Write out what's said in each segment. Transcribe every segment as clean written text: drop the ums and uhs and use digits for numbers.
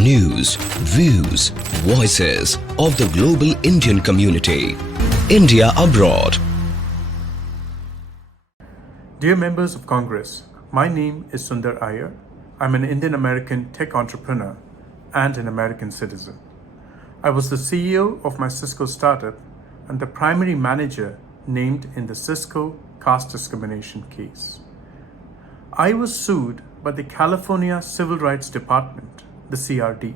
news, views, voices of the global Indian community. India abroad. Dear members of Congress, my name is Sunder Iyer. I'm an Indian American tech entrepreneur and an American citizen. I was the CEO of my Cisco startup and the primary manager named in the Cisco caste discrimination case. I was sued by the California Civil Rights Department, the CRD.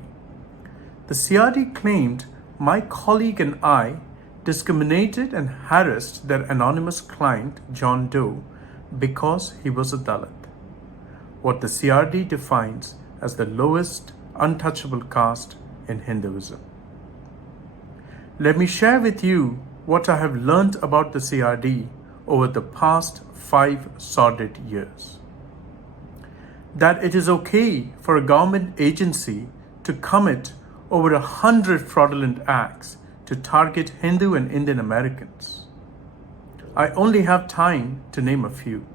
The CRD claimed my colleague and I discriminated and harassed their anonymous client, John Doe, because he was a Dalit, what the CRD defines as the lowest untouchable caste in Hinduism. Let me share with you what I have learned about the CRD over the past 5 sordid years. That it is okay for a government agency to commit over 100 fraudulent acts to target Hindu and Indian Americans. I only have time to name a few.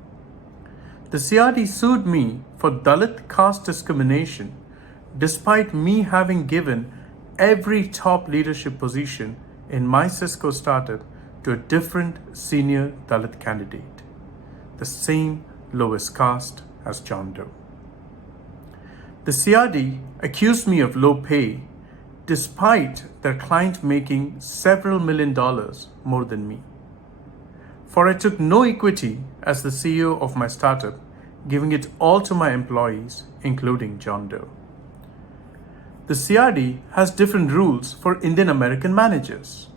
The CRD sued me for Dalit caste discrimination despite me having given every top leadership position in my Cisco startup to a different senior Dalit candidate, the same lowest caste as John Doe. The CRD accused me of low pay despite their client making several $1 million more than me. For I took no equity as the CEO of my startup, giving it all to my employees, including John Doe. The CRD has different rules for Indian American managers.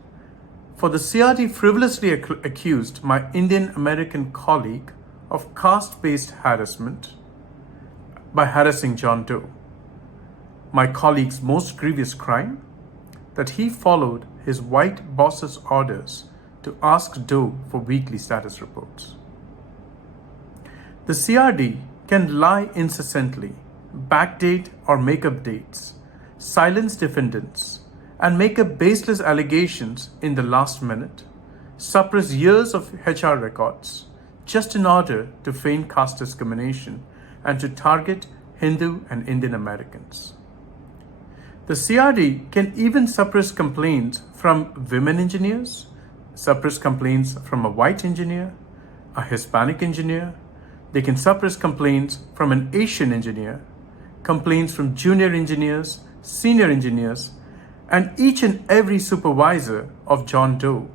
For the CRD frivolously accused my Indian American colleague of caste-based harassment by harassing John Doe. My colleague's most grievous crime? That he followed his white boss's orders to ask Doe for weekly status reports. The CRD can lie incessantly, backdate or make up dates, silence defendants, and make up baseless allegations in the last minute, suppress years of HR records, just in order to feign caste discrimination and to target Hindu and Indian Americans. The CRD can even suppress complaints from women engineers, suppress complaints from a white engineer, a Hispanic engineer. They can suppress complaints from an Asian engineer, complaints from junior engineers, senior engineers, and each and every supervisor of John Doe,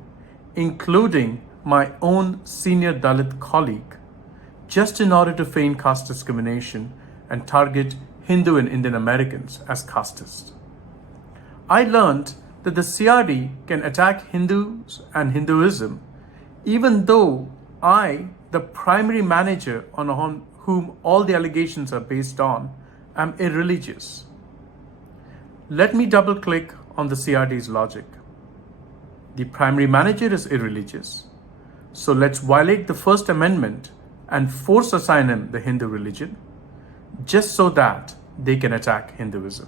including my own senior Dalit colleague, just in order to feign caste discrimination and target Hindu and Indian Americans as castists. I learned that the CRD can attack Hindus and Hinduism, even though I, the primary manager on whom all the allegations are based on, am irreligious. Let me double click on the CRD's logic. The primary manager is irreligious, so let's violate the First Amendment and force assign him the Hindu religion, just so that they can attack Hinduism.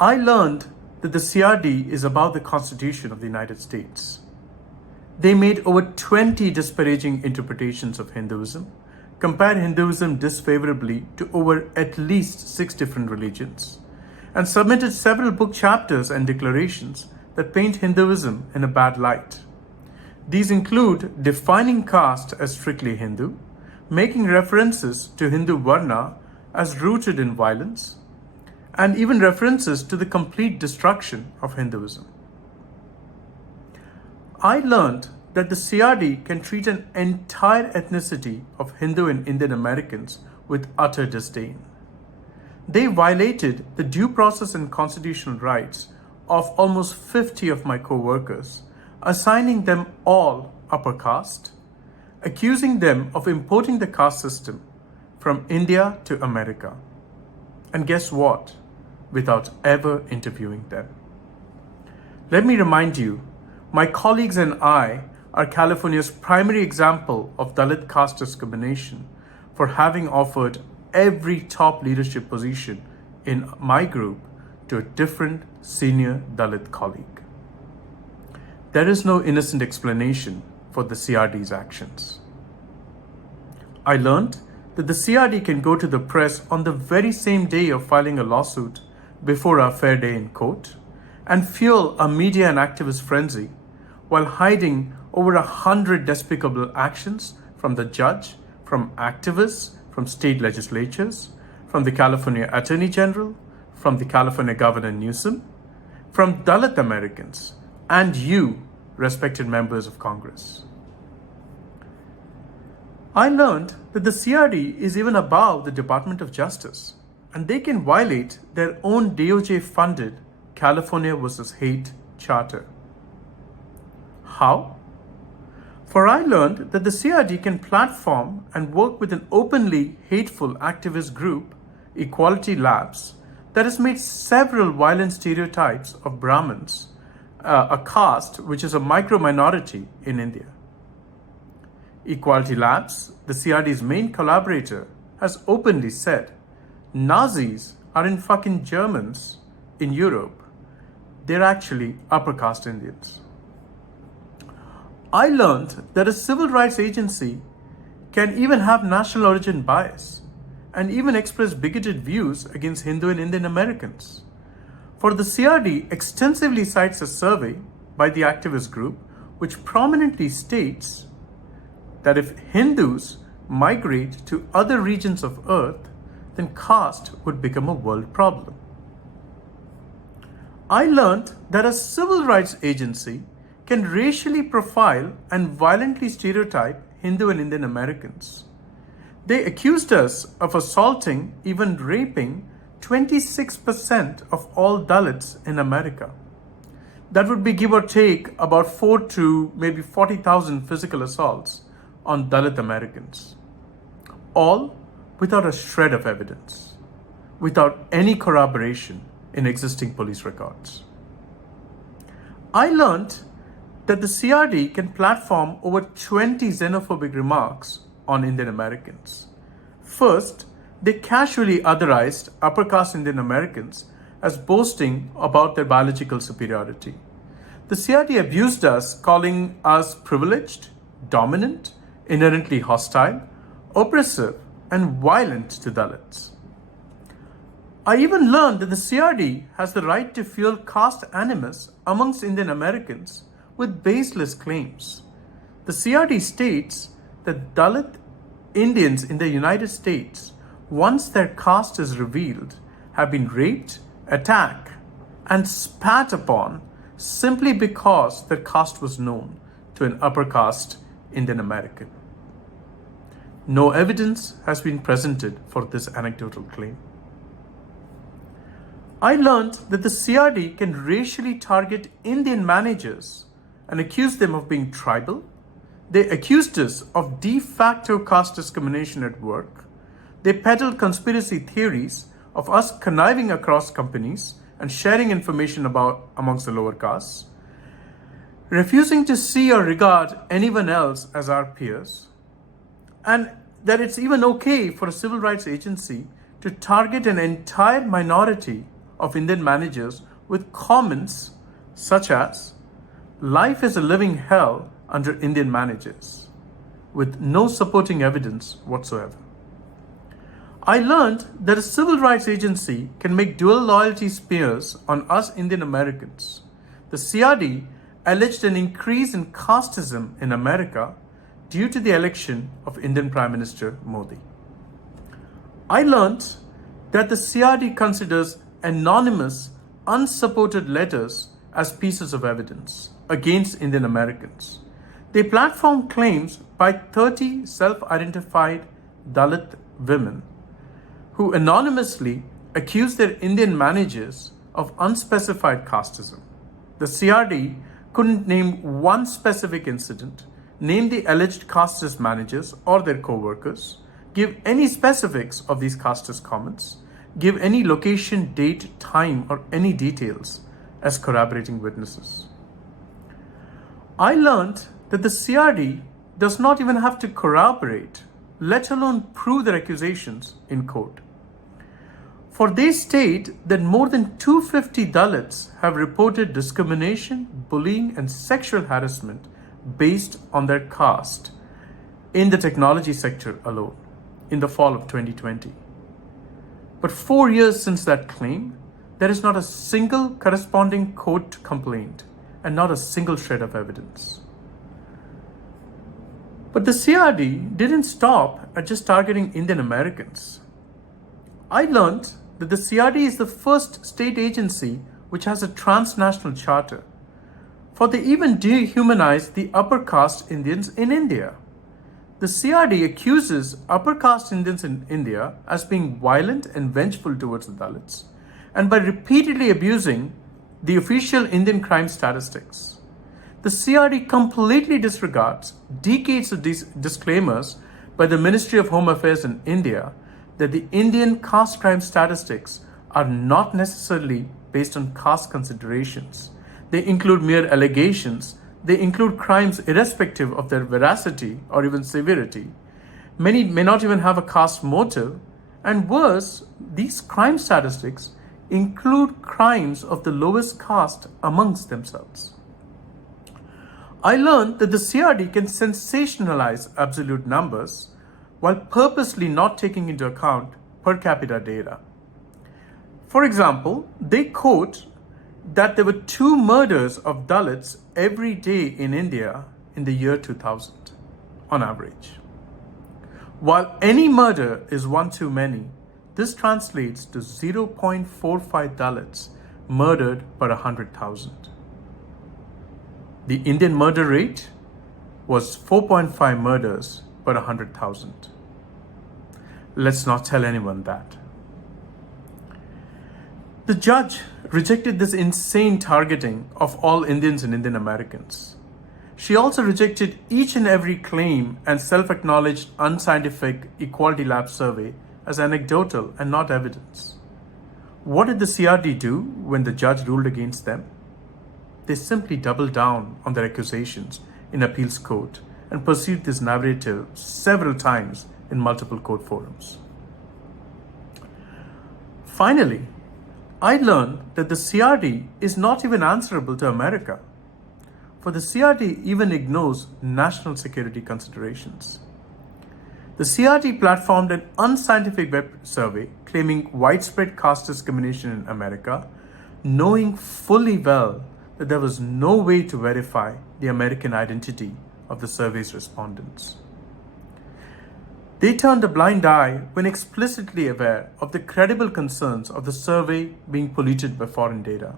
I learned that the CRD is about the Constitution of the United States. They made over 20 disparaging interpretations of Hinduism, compared Hinduism disfavorably to over at least 6 different religions, and submitted several book chapters and declarations that paint Hinduism in a bad light. These include defining caste as strictly Hindu, making references to Hindu Varna as rooted in violence, and even references to the complete destruction of Hinduism. I learned that the CRD can treat an entire ethnicity of Hindu and Indian Americans with utter disdain. They violated the due process and constitutional rights of almost 50 of my co-workers, assigning them all upper caste, accusing them of importing the caste system from India to America. And guess what? Without ever interviewing them. Let me remind you, my colleagues and I are California's primary example of Dalit caste discrimination for having offered every top leadership position in my group to a different senior Dalit colleague. There is no innocent explanation for the CRD's actions. I learned that the CRD can go to the press on the very same day of filing a lawsuit before our fair day in court and fuel a media and activist frenzy while hiding over 100 despicable actions from the judge, from activists, from state legislatures, from the California Attorney General, from the California Governor Newsom, from Dalit Americans, and you, respected members of Congress. I learned that the CRD is even above the Department of Justice, and they can violate their own DOJ-funded California versus Hate Charter. How? For I learned that the CRD can platform and work with an openly hateful activist group, Equality Labs, that has made several violent stereotypes of Brahmins, a caste which is a micro-minority in India. Equality Labs, the CRD's main collaborator, has openly said, Nazis are in fucking Germans in Europe. They're actually upper caste Indians. I learned that a civil rights agency can even have national origin bias and even express bigoted views against Hindu and Indian Americans. For the CRD extensively cites a survey by the activist group which prominently states that if Hindus migrate to other regions of Earth, then caste would become a world problem. I learned that a civil rights agency can racially profile and violently stereotype Hindu and Indian Americans. They accused us of assaulting, even raping, 26% of all Dalits in America. That would be give or take about 4 to maybe 40,000 physical assaults on Dalit Americans. All without a shred of evidence, without any corroboration in existing police records. I learned that the CRD can platform over 20 xenophobic remarks on Indian Americans. First, they casually otherized upper caste Indian Americans as boasting about their biological superiority. The CRD abused us, calling us privileged, dominant, inherently hostile, oppressive, and violent to Dalits. I even learned that the CRD has the right to fuel caste animus amongst Indian Americans with baseless claims. The CRD states that Dalit Indians in the United States, once their caste is revealed, have been raped, attacked, and spat upon simply because their caste was known to an upper caste Indian American. No evidence has been presented for this anecdotal claim. I learned that the CRD can racially target Indian managers and accuse them of being tribal. They accused us of de facto caste discrimination at work. They peddled conspiracy theories of us conniving across companies and sharing information about amongst the lower castes, refusing to see or regard anyone else as our peers, and that it's even okay for a civil rights agency to target an entire minority of Indian managers with comments such as, "Life is a living hell under Indian managers," with no supporting evidence whatsoever. I learned that a civil rights agency can make dual loyalty smears on us Indian Americans. The CRD alleged an increase in casteism in America due to the election of Indian Prime Minister Modi. I learned that the CRD considers anonymous, unsupported letters as pieces of evidence against Indian Americans. They platform claims by 30 self-identified Dalit women who anonymously accuse their Indian managers of unspecified casteism. The CRD couldn't name one specific incident, name the alleged casteist managers or their co-workers, give any specifics of these casteist comments, give any location, date, time, or any details as corroborating witnesses. I learned that the CRD does not even have to corroborate, let alone prove their accusations in court. For they state that more than 250 Dalits have reported discrimination, bullying, and sexual harassment based on their caste in the technology sector alone. in the fall of 2020. But 4 years since that claim, there is not a single corresponding court complaint and not a single shred of evidence. But the CRD didn't stop at just targeting Indian Americans. I learned that the CRD is the first state agency which has a transnational charter, for they even dehumanize the upper caste Indians in India. The CRD accuses upper caste Indians in India as being violent and vengeful towards the Dalits, and by repeatedly abusing the official Indian crime statistics. The CRD completely disregards decades of these disclaimers by the Ministry of Home Affairs in India that the Indian caste crime statistics are not necessarily based on caste considerations. They include mere allegations. They include crimes irrespective of their veracity or even severity. Many may not even have a caste motive. And worse, these crime statistics include crimes of the lowest caste amongst themselves. I learned that the CRD can sensationalize absolute numbers while purposely not taking into account per capita data. For example, they quote that there were 2 murders of Dalits every day in India in the year 2000, on average. While any murder is one too many, this translates to 0.45 Dalits murdered per 100,000. The Indian murder rate was 4.5 murders per 100,000. Let's not tell anyone that. The judge rejected this insane targeting of all Indians and Indian Americans. She also rejected each and every claim and self-acknowledged unscientific Equality Lab survey as anecdotal and not evidence. What did the CRD do when the judge ruled against them? They simply doubled down on their accusations in appeals court and pursued this narrative several times in multiple court forums. Finally, I learned that the CRD is not even answerable to America, for the CRD even ignores national security considerations. The CRD platformed an unscientific web survey claiming widespread caste discrimination in America, knowing fully well that there was no way to verify the American identity of the survey's respondents. They turned a blind eye when explicitly aware of the credible concerns of the survey being polluted by foreign data.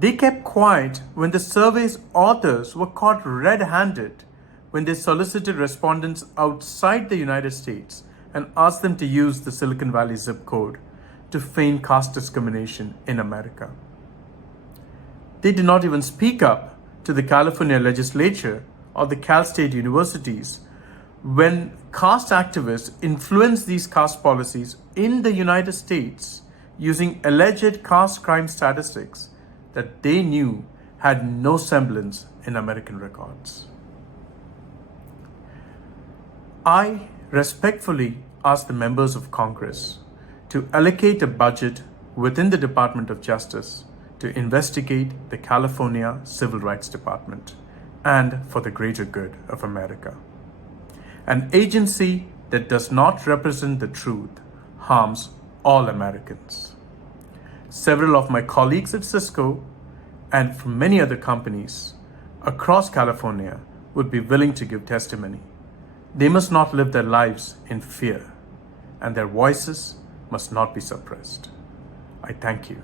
They kept quiet when the survey's authors were caught red-handed when they solicited respondents outside the United States and asked them to use the Silicon Valley zip code to feign caste discrimination in America. They did not even speak up to the California legislature or the Cal State universities when caste activists influenced these caste policies in the United States using alleged caste crime statistics that they knew had no semblance in American records. I respectfully ask the members of Congress to allocate a budget within the Department of Justice to investigate the California Civil Rights Department and for the greater good of America. An agency that does not represent the truth harms all Americans. Several of my colleagues at Cisco and from many other companies across California would be willing to give testimony. They must not live their lives in fear, and their voices must not be suppressed. I thank you.